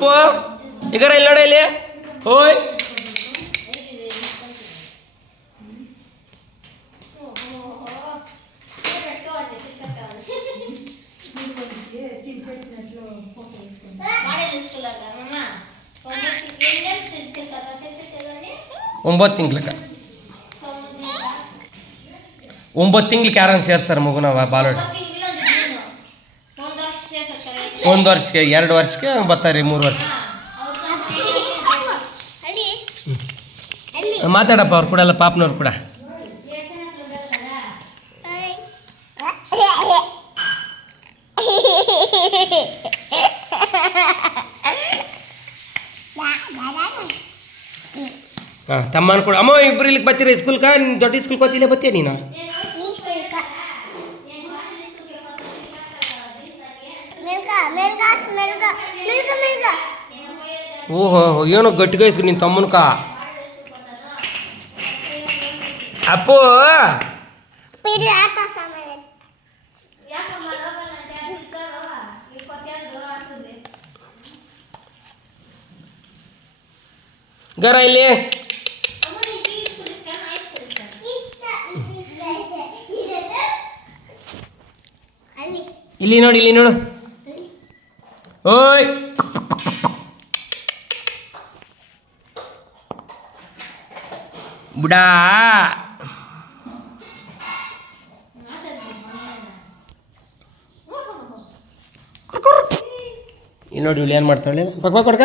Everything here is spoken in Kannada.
ಅಪ್ಪು ಈಗಾರ ಇಲ್ಲಿ ನೋಡ ಇಲ್ಲಿ ಓಯ್ ಒಂಬತ್ತು ತಿಂಗ್ಳಿಗೆ ಯಾರನ್ನು ಸೇರಿಸ್ತಾರೆ ಮಗುನವ ಬಾಲೋಡ ಒಂದು ವರ್ಷಕ್ಕೆ 2 ವರ್ಷಕ್ಕೆ ಬರ್ತಾರೆ 3 ವರ್ಷ ಮಾತಾಡಪ್ಪ ಅವ್ರು ಕೂಡ ಎಲ್ಲ ಪಾಪನವ್ರು ಕೂಡ ಹಾಂ ತಮ್ಮನ ಕೂಡ ಅಮ್ಮ ಇಬ್ಬರು ಇಲ್ಲಿಗೆ ಬರ್ತೀರಾ ಸ್ಕೂಲ್ಗೆ ನೀನು ದೊಡ್ಡ ಸ್ಕೂಲ್ಗೆ ಹೋಗ್ತಿಲ್ಲ ಬರ್ತೀಯ ನೀನು ಓಹೋ ಏನೋ ಗಟ್ಟಿಗೆ ಇಸ್ಕೊ ನಿನ್ನ ತಮ್ಮನಕ ಅಪ್ಪು ಗರ ಇಲ್ಲಿ ಇಲ್ಲಿ ನೋಡು ಇಲ್ಲಿ ನೋಡು ಓಯ್ ಬುಡಾ ಇಲ್ಲಿ ನೋಡಿ ಇಲ್ಲಿ ಏನು ಮಾಡ್ತಾಳೆ ಪಕ್ಕ ಕೊಡ್ಕ